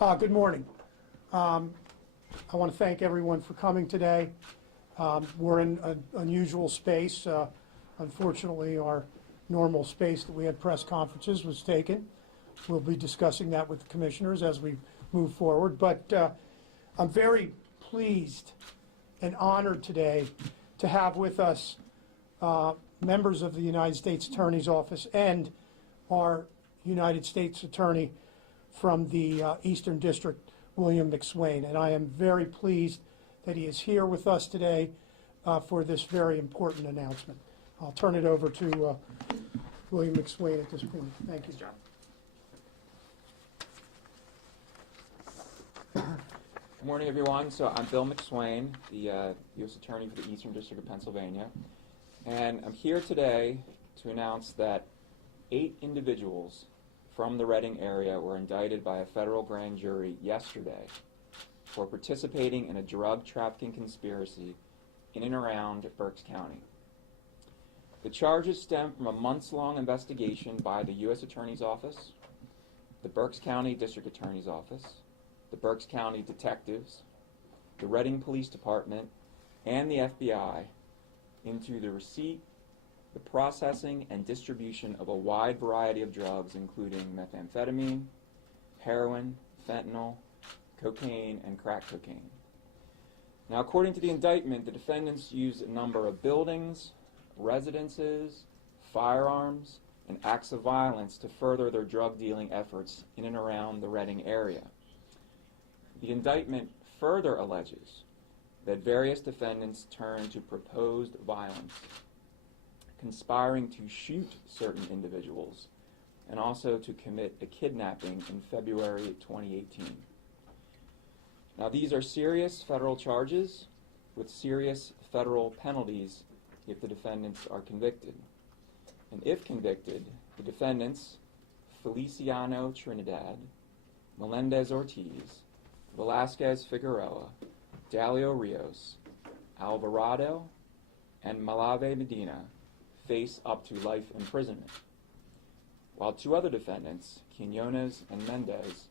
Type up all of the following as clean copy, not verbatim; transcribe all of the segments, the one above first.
Good morning. I want to thank everyone for coming today. We're in an unusual space. Unfortunately, our normal space that we had press conferences was taken. We'll be discussing that with the commissioners as we move forward. But I'm very pleased and honored today to have with us members of the United States Attorney's Office and our United States Attorney from the Eastern District, William Mcswain. And I am very pleased that he is here with us today for this very important announcement. I'll turn it over to William Mcswain at this point. Thank you, John. Good morning, everyone. So I'm Bill Mcswain, the U.S. Attorney for the Eastern District of Pennsylvania. And I'm here today to announce that 8 individuals from the Reading area were indicted by a federal grand jury yesterday for participating in a drug trafficking conspiracy in and around Berks County. The charges stem from a months-long investigation by the U.S. Attorney's Office, the Berks County District Attorney's Office, the Berks County Detectives, the Reading Police Department, and the FBI into the receipt, the processing, and distribution of a wide variety of drugs, including methamphetamine, heroin, fentanyl, cocaine, and crack cocaine. Now, according to the indictment, the defendants used a number of buildings, residences, firearms, and acts of violence to further their drug dealing efforts in and around the Reading area. The indictment further alleges that various defendants turned to proposed violence, conspiring to shoot certain individuals, and also to commit a kidnapping in February 2018. Now, these are serious federal charges with serious federal penalties if the defendants are convicted. And if convicted, the defendants, Feliciano Trinidad, Melendez Ortiz, Velasquez Figueroa, Dalio Rios, Alvarado, and Malave Medina, face up to life imprisonment, while 2 other defendants, Quinones and Mendez,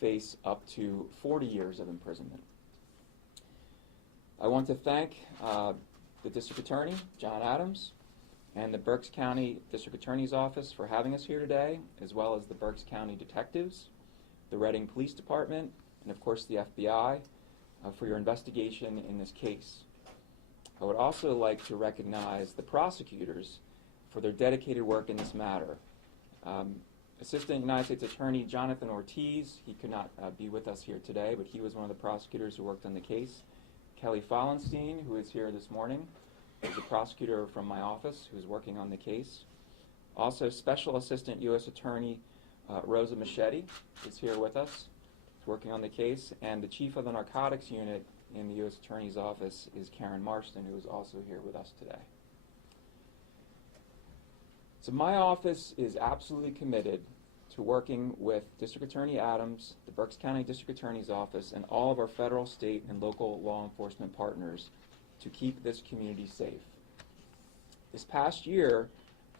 face up to 40 years of imprisonment. I want to thank the District Attorney, John Adams, and the Berks County District Attorney's Office for having us here today, as well as the Berks County Detectives, the Reading Police Department, and of course the FBI for your investigation in this case. I would also like to recognize the prosecutors for their dedicated work in this matter. Assistant United States Attorney Jonathan Ortiz, he could not be with us here today, but he was one of the prosecutors who worked on the case. Kelly Fallenstein, who is here this morning, is a prosecutor from my office who is working on the case. Also, Special Assistant U.S. Attorney Rosa Machete is here with us, working on the case, and the Chief of the Narcotics Unit in the U.S. Attorney's Office is Karen Marston, who is also here with us today. So my office is absolutely committed to working with District Attorney Adams, the Berks County District Attorney's Office, and all of our federal, state, and local law enforcement partners to keep this community safe. This past year,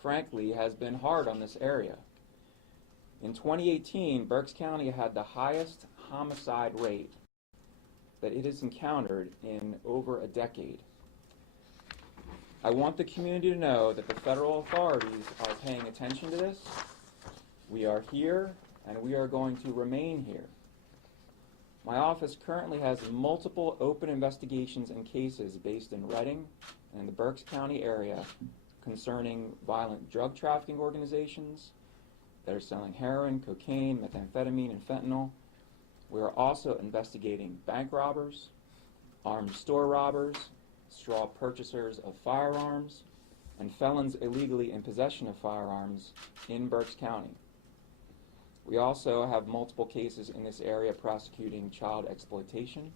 frankly, has been hard on this area. In 2018, Berks County had the highest homicide rate that it has encountered in over a decade. I want the community to know that the federal authorities are paying attention to this. We are here, and we are going to remain here. My office currently has multiple open investigations and cases based in Reading and the Berks County area concerning violent drug trafficking organizations that are selling heroin, cocaine, methamphetamine, and fentanyl. We are also investigating bank robbers, armed store robbers, straw purchasers of firearms, and felons illegally in possession of firearms in Berks County. We also have multiple cases in this area prosecuting child exploitation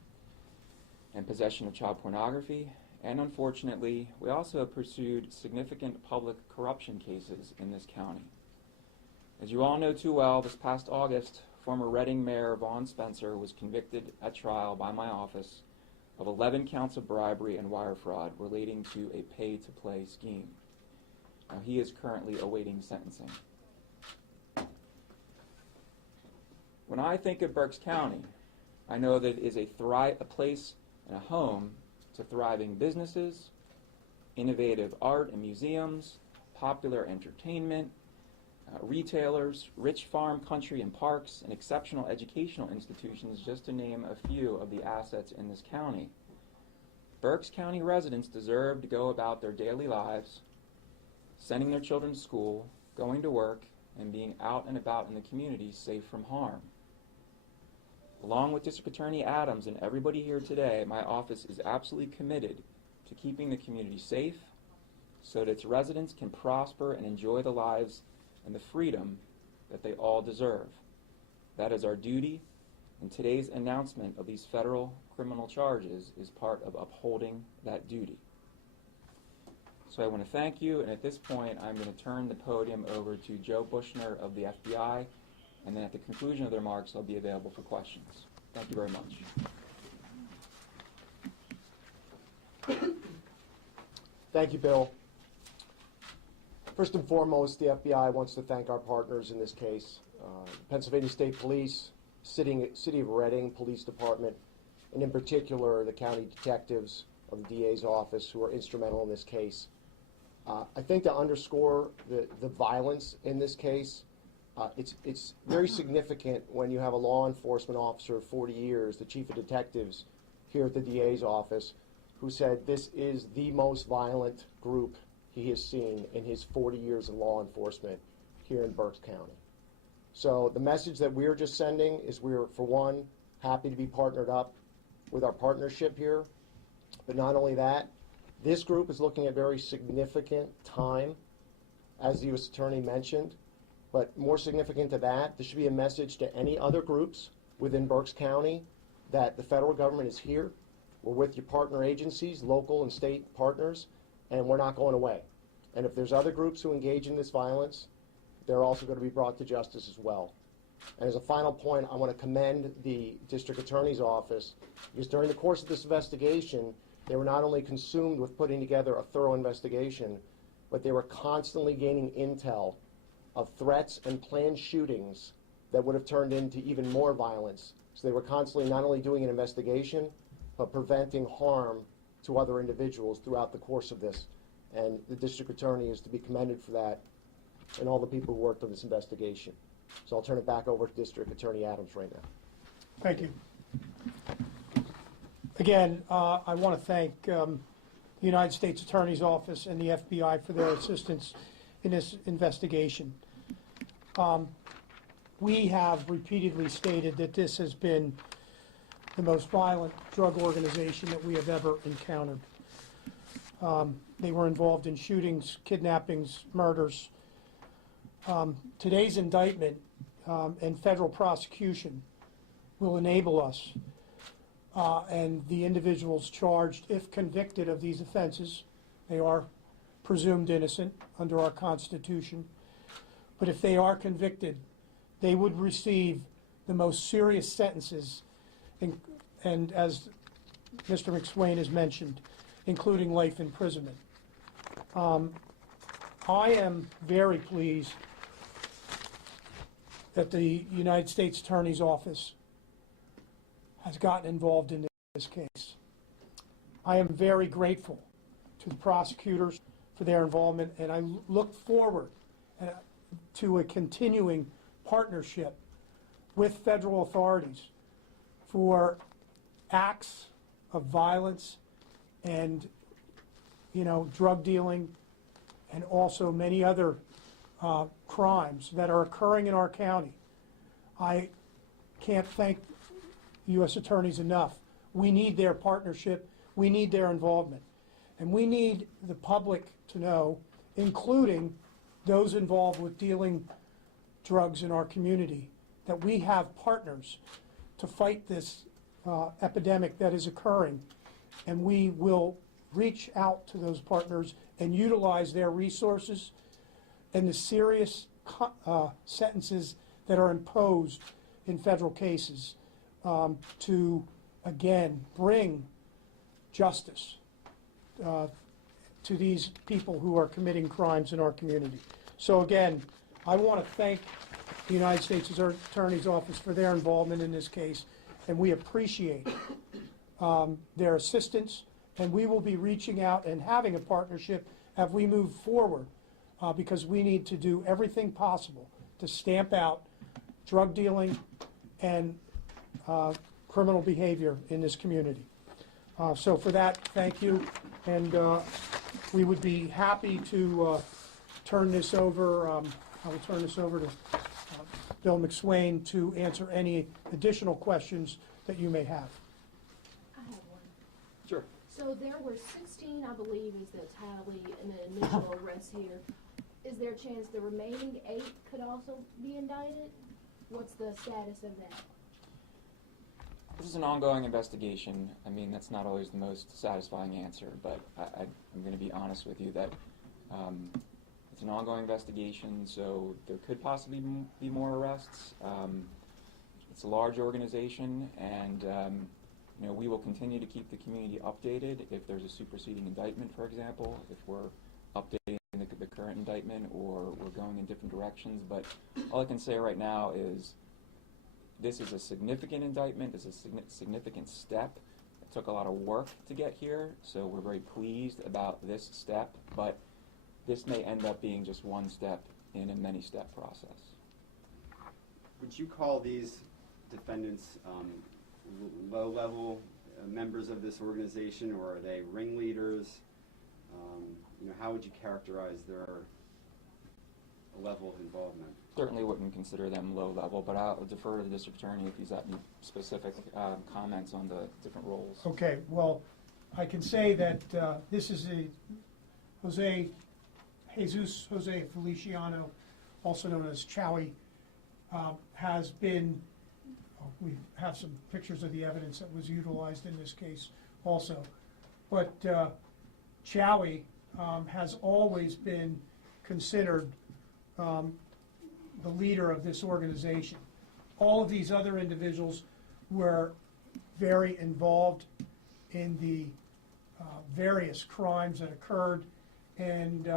and possession of child pornography, and unfortunately, we also have pursued significant public corruption cases in this county. As you all know too well, this past August, former Reading Mayor Vaughn Spencer was convicted at trial by my office of 11 counts of bribery and wire fraud relating to a pay-to-play scheme. Now, he is currently awaiting sentencing. When I think of Berks County, I know that it is a place and a home to thriving businesses, innovative art and museums, popular entertainment, retailers, rich farm, country, and parks, and exceptional educational institutions, just to name a few of the assets in this county. Berks County residents deserve to go about their daily lives, sending their children to school, going to work, and being out and about in the community safe from harm. Along with District Attorney Adams and everybody here today, my office is absolutely committed to keeping the community safe so that its residents can prosper and enjoy the lives and the freedom that they all deserve. That is our duty, and today's announcement of these federal criminal charges is part of upholding that duty. So I want to thank you, and at this point I'm going to turn the podium over to Joe Bushner of the FBI, and then at the conclusion of the remarks I'll be available for questions. Thank you very much. Thank you, Bill. First and foremost, the FBI wants to thank our partners in this case, Pennsylvania State Police, City of Reading Police Department, and in particular the county detectives of the DA's office who are instrumental in this case. I think to underscore the violence in this case, it's very significant when you have a law enforcement officer of 40 years, the chief of detectives here at the DA's office, who said this is the most violent group he has seen in his 40 years of law enforcement here in Berks County. So the message that we're just sending is we're, for one, happy to be partnered up with our partnership here. But not only that, this group is looking at very significant time, as the U.S. Attorney mentioned. But more significant to that, this should be a message to any other groups within Berks County that the federal government is here. We're with your partner agencies, local and state partners, and we're not going away. And if there's other groups who engage in this violence, they're also going to be brought to justice as well. And as a final point, I want to commend the District Attorney's Office, because during the course of this investigation, they were not only consumed with putting together a thorough investigation, but they were constantly gaining intel of threats and planned shootings that would have turned into even more violence. So they were constantly not only doing an investigation, but preventing harm to other individuals throughout the course of this. And the District Attorney is to be commended for that, and all the people who worked on this investigation. So I'll turn it back over to District Attorney Adams right now. Thank you. Again, I want to thank the United States Attorney's Office and the FBI for their assistance in this investigation. We have repeatedly stated that this has been the most violent drug organization that we have ever encountered. They were involved in shootings, kidnappings, murders. Today's indictment and federal prosecution will enable us and the individuals charged, if convicted of these offenses, they are presumed innocent under our Constitution, but if they are convicted, they would receive the most serious sentences, and as Mr. Mcswain has mentioned, including life imprisonment. I am very pleased that the United States Attorney's Office has gotten involved in this case. I am very grateful to the prosecutors for their involvement, and I look forward to a continuing partnership with federal authorities for acts of violence and, drug dealing, and also many other crimes that are occurring in our county. I can't thank U.S. attorneys enough. We need their partnership. We need their involvement. And we need the public to know, including those involved with dealing drugs in our community, that we have partners to fight this epidemic that is occurring. And we will reach out to those partners and utilize their resources and the serious sentences that are imposed in federal cases to, again, bring justice to these people who are committing crimes in our community. So again, I want to thank the United States Attorney's Office for their involvement in this case, and we appreciate their assistance, and we will be reaching out and having a partnership as we move forward, because we need to do everything possible to stamp out drug dealing and criminal behavior in this community. So for that, thank you, and we would be happy to turn this over. I will turn this over to Bill Mcswain to answer any additional questions that you may have. I have one. Sure. So there were 16, I believe, is the tally in the initial arrest here. Is there a chance the remaining 8 could also be indicted? What's the status of that? This is an ongoing investigation. I mean, that's not always the most satisfying answer, but I'm going to be honest with you that it's an ongoing investigation, so there could possibly be more arrests. It's a large organization, and you know, we will continue to keep the community updated if there's a superseding indictment, for example, if we're updating the current indictment or we're going in different directions. But all I can say right now is this is a significant indictment. This is a significant step. It took a lot of work to get here, so we're very pleased about this step, but this may end up being just one step in a many-step process. Would you call these defendants low-level members of this organization, or are they ringleaders? You know, how would you characterize their level of involvement? Certainly wouldn't consider them low level, but I'll defer to the district attorney if he's got any specific comments on the different roles. Okay, well, I can say that this is Jesus Feliciano, also known as Chowie, has been, we have some pictures of the evidence that was utilized in this case also, but Chowie has always been considered the leader of this organization. All of these other individuals were very involved in the various crimes that occurred, and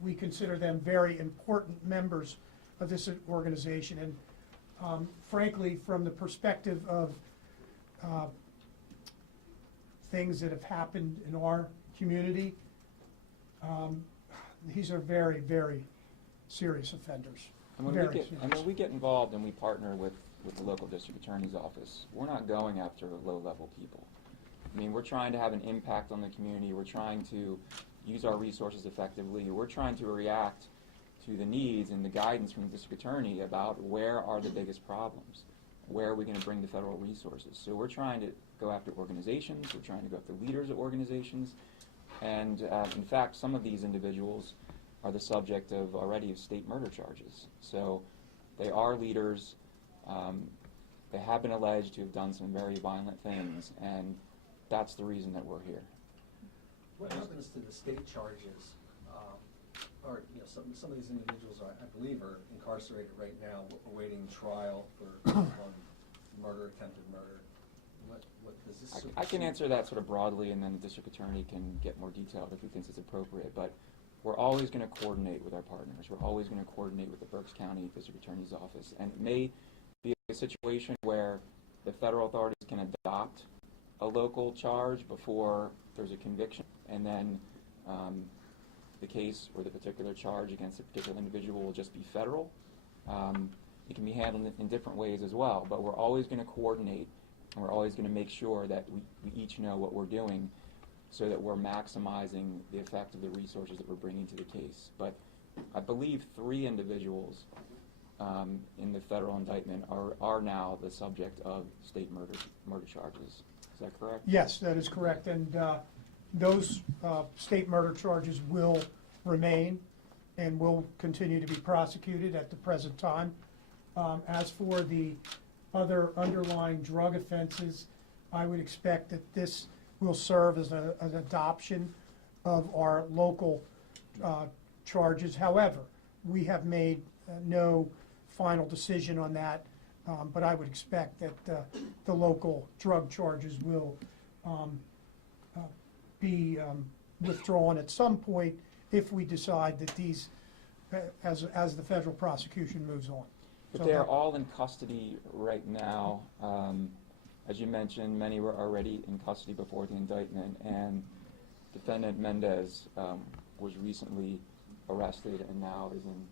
we consider them very important members of this organization. And frankly, from the perspective of things that have happened in our community, these are very, very serious offenders. And when we get involved and we partner with the local district attorney's office, we're not going after low-level people. I mean, we're trying to have an impact on the community. We're trying to use our resources effectively. We're trying to react to the needs and the guidance from the district attorney about where are the biggest problems, where are we going to bring the federal resources. So we're trying to go after organizations. We're trying to go after leaders of organizations. And in fact, some of these individuals are the subject of already of state murder charges. So they are leaders. They have been alleged to have done some very violent things, and that's the reason that we're here. What happens to the state charges? Or you know, some of these individuals, I believe, are incarcerated right now, awaiting trial for murder, attempted murder. What does this? I can answer that sort of broadly, and then the district attorney can get more detailed if he thinks it's appropriate. But we're always going to coordinate with our partners. We're always going to coordinate with the Berks County District Attorney's Office. And it may be a situation where the federal authorities can adopt a local charge before there's a conviction, and then the case or the particular charge against a particular individual will just be federal. It can be handled in different ways as well, but we're always going to coordinate, and we're always going to make sure that we each know what we're doing, so that we're maximizing the effect of the resources that we're bringing to the case. But I believe 3 individuals in the federal indictment are now the subject of state murder charges. Is that correct? Yes, that is correct. And those state murder charges will remain and will continue to be prosecuted at the present time. As for the other underlying drug offenses, I would expect that this will serve as an adoption of our local charges. However, we have made no final decision on that, but I would expect that the local drug charges will be withdrawn at some point if we decide that these, as the federal prosecution moves on. But So they are that- all in custody right now. As you mentioned, many were already in custody before the indictment, and defendant Mendez was recently arrested and now is in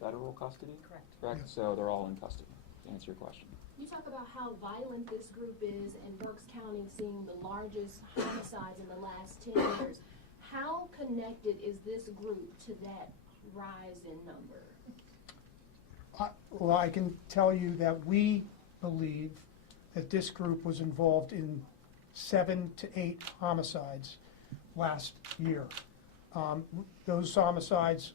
federal custody? Correct? Yes. So they're all in custody, to answer your question. You talk about how violent this group is, and Berks County seeing the largest homicides in the last 10 years. How connected is this group to that rise in number? Well, I can tell you that we believe that this group was involved in 7 to 8 homicides last year. Those homicides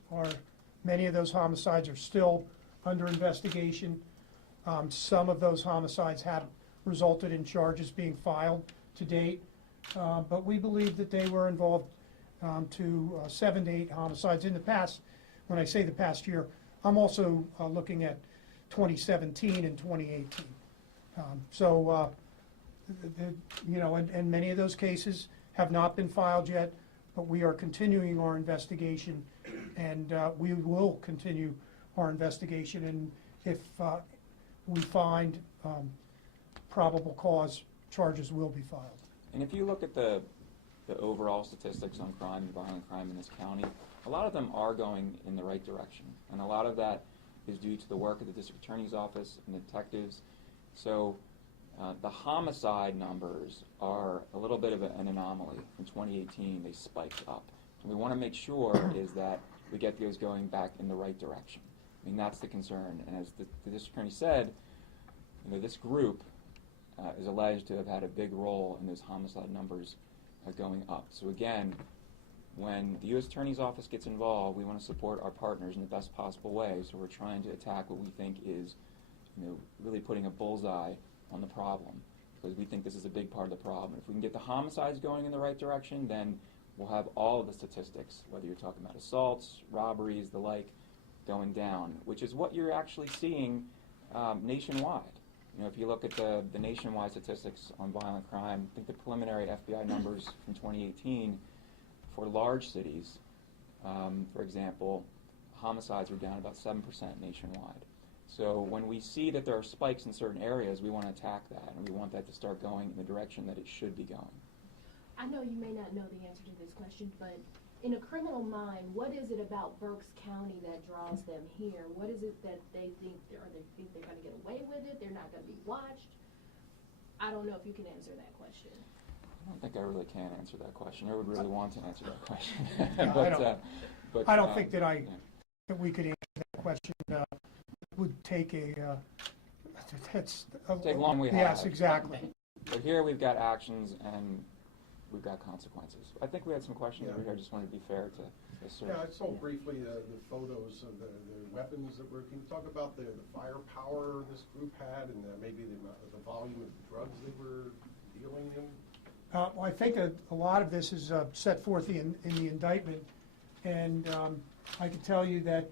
many of those homicides are still under investigation. Some of those homicides have resulted in charges being filed to date, but we believe that they were involved to 7 to 8 homicides in the past. When I say the past year, I'm also looking at 2017 and 2018. And many of those cases have not been filed yet, but we are continuing our investigation, and we will continue our investigation. And if we find probable cause, charges will be filed. And if you look at the overall statistics on crime and violent crime in this county, a lot of them are going in the right direction. And a lot of that is due to the work of the district attorney's office and the detectives. So the homicide numbers are a little bit of an anomaly. In 2018, they spiked up. And we want to make sure is that we get those going back in the right direction. I mean, that's the concern. And as the district attorney said, this group is alleged to have had a big role in those homicide numbers going up. So again, when the U.S. Attorney's Office gets involved, we want to support our partners in the best possible way. So we're trying to attack what we think is, really putting a bullseye on the problem, because we think this is a big part of the problem. If we can get the homicides going in the right direction, then we'll have all of the statistics, whether you're talking about assaults, robberies, the like, going down, which is what you're actually seeing nationwide. If you look at the nationwide statistics on violent crime, I think the preliminary FBI numbers from 2018 for large cities, for example, homicides were down about 7% nationwide. So when we see that there are spikes in certain areas, we want to attack that, and we want that to start going in the direction that it should be going. I know you may not know the answer to this question, but in a criminal mind, what is it about Berks County that draws them here? What is it that they think, or they think they're going to get away with it, they're not going to be watched? I don't know if you can answer that question. I don't think I really can answer that question. I would really want to answer that question. Yeah, I don't think that we could answer that question. It would take take long. We have. Yes, exactly. But here we've got actions and we've got consequences. I think we had some questions over here. I just wanted to be fair to Sir. Yeah, I saw briefly the photos of the weapons that were. Can you talk about the firepower this group had, and maybe the volume of drugs they were dealing in? Well, I think a lot of this is set forth in the indictment, and I can tell you that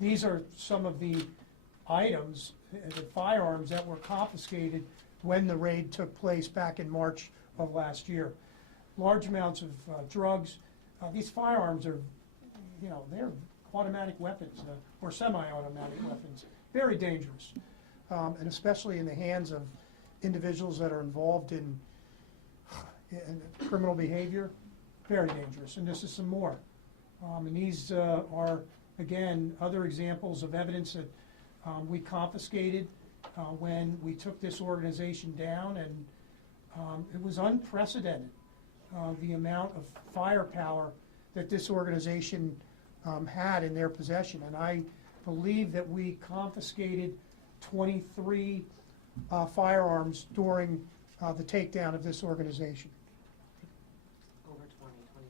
these are some of the items, the firearms that were confiscated when the raid took place back in March of last year. Large amounts of drugs. These firearms are, they're automatic weapons or semi-automatic weapons. Very dangerous, and especially in the hands of individuals that are involved in criminal behavior. Very dangerous, and this is some more. And these are, again, other examples of evidence that we confiscated when we took this organization down, and it was unprecedented. The amount of firepower that this organization had in their possession. And I believe that we confiscated 23 firearms during the takedown of this organization.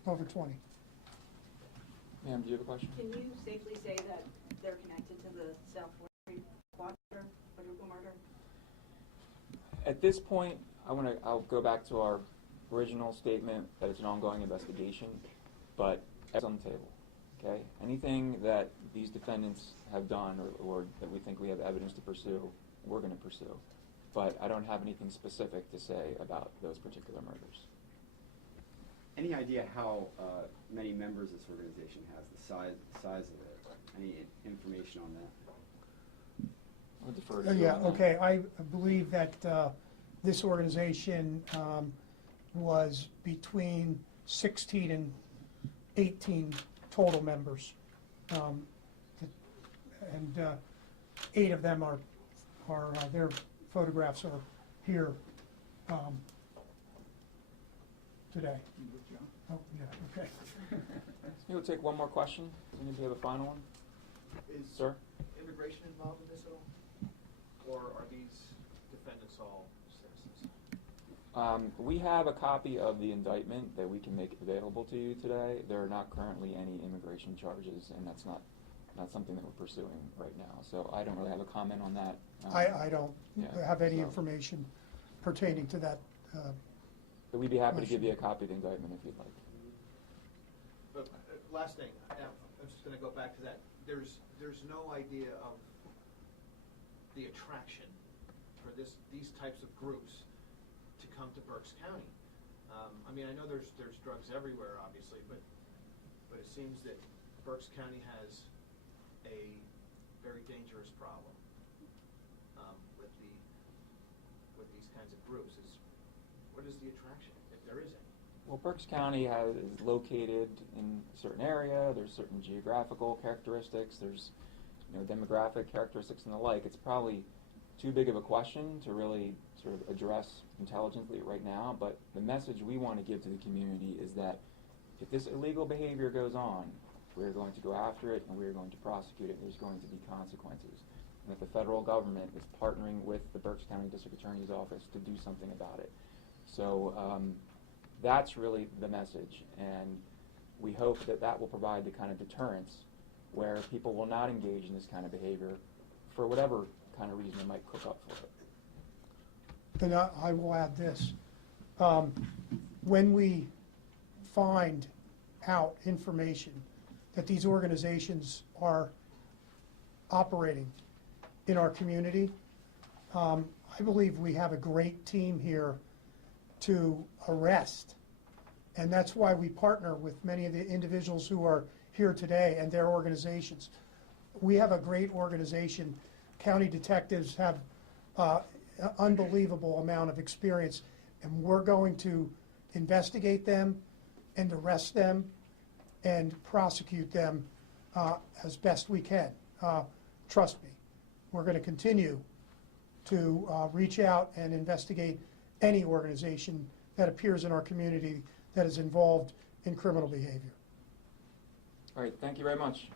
Over 20. Ma'am, do you have a question? Can you safely say that they're connected to the South 4th Street quadruple murder? At this point, I'll go back to our original statement that it's an ongoing investigation, but it's on the table. Okay? Anything that these defendants have done or that we think we have evidence to pursue, we're going to pursue. But I don't have anything specific to say about those particular murders. Any idea how many members this organization has, the size of it? Any information on that? I'll defer to you Yeah, on that. okay, I believe that this organization was between 16 and 18 total members. And 8 of them are their photographs are here today. Oh, yeah, okay. We'll take one more question. Does anybody have a final one? Is Sir? immigration involved in this at all? Or are these defendants all citizens? We have a copy of the indictment that we can make available to you today. There are not currently any immigration charges, and that's not something that we're pursuing right now. So I don't really have a comment on that. I don't Yeah, have any so- information pertaining to that. But we'd be happy to give you a copy of the indictment if you'd like. But last thing, I'm just going to go back to that. There's no idea of the attraction for these types of groups to come to Berks County. I mean, I know there's drugs everywhere, obviously, but it seems that Berks County has a very dangerous problem with these kinds of groups. What is the attraction, if there is any? Well, Berks County is located in a certain area. There's certain geographical characteristics. There's demographic characteristics and the like. It's probably too big of a question to really sort of address intelligently right now. But the message we want to give to the community is that if this illegal behavior goes on, we're going to go after it and we're going to prosecute it. There's going to be consequences. And that the federal government is partnering with the Berks County District Attorney's Office to do something about it. So that's really the message, and we hope that will provide the kind of deterrence where people will not engage in this kind of behavior for whatever kind of reason they might cook up for it. And I will add this. When we find out information that these organizations are operating in our community, I believe we have a great team here to arrest. And that's why we partner with many of the individuals who are here today and their organizations. We have a great organization. County detectives have an unbelievable amount of experience, and we're going to investigate them and arrest them and prosecute them as best we can. Trust me, we're going to continue to reach out and investigate any organization that appears in our community that is involved in criminal behavior. All right, thank you very much.